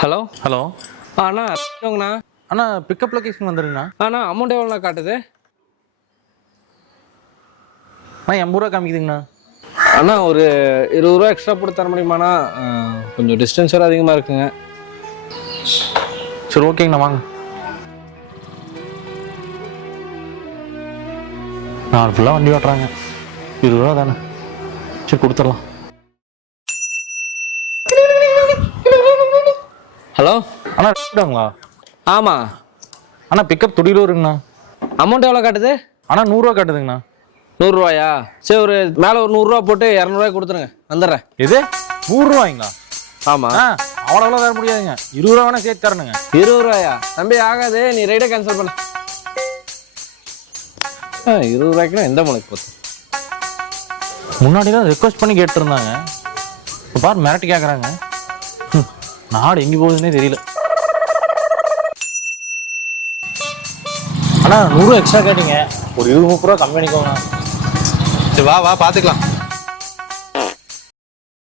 Hello hello அண்ணா சொல்லுங்கண்ணா. அண்ணா pickup location வந்துருங்கண்ணா. அண்ணா amount எவ்வளோண்ணா காட்டுது? அண்ணா 80 ரூபா காமிக்குதுங்கண்ணா. அண்ணா ஒரு 20 ரூபா எக்ஸ்ட்ரா போட்டு தர முடியுமாண்ணா? கொஞ்சம் டிஸ்டன்ஸ் வேறு அதிகமாக இருக்குங்க. சரி ஓகேங்கண்ணா வாங்க. 4 ஃபுல்லாக வண்டி ஓட்டுறாங்க, 20 ரூபா தானே, சரி கொடுத்துடலாம். ஹலோ அண்ணா ரெண்டாங்களா? ஆமாம். அண்ணா பிக்கப் துடிலூருங்கண்ணா. அமௌண்ட் எவ்வளோ காட்டுது? அண்ணா 100 ரூபா காட்டுதுங்கண்ணா. 100 ரூபாயா? சரி ஒரு மேலே ஒரு 100 ரூபா போட்டு 200 ரூபாய் கொடுத்துருங்க, வந்துடுறேன். எது 100 ரூபாய்ங்களா? ஆமாம். அவ்வளோலாம் தர முடியாதுங்க, 20 ரூபா வேணா சேர்த்து தரணுங்க. 20 ரூபாயா? தம்பி ஆகாது, நீ ரைடை கேன்சல் பண்ண. 20 ரூபாய்க்குன்னா எந்த மூலைக்கு போகுது? முன்னாடி தான் ரெக்வஸ்ட் பண்ணி கேட்டுருந்தாங்க, இப்போ பாரு மிரட்டி கேட்குறாங்க. நாடு எங்கே போகுதுன்னே தெரியல. அண்ணா 100 ரூபா எக்ஸ்ட்ரா கேட்டீங்க, ஒரு 20-30 ரூபா கம்மி பண்ணிக்கோங்க. சரி வா பார்த்துக்கலாம்.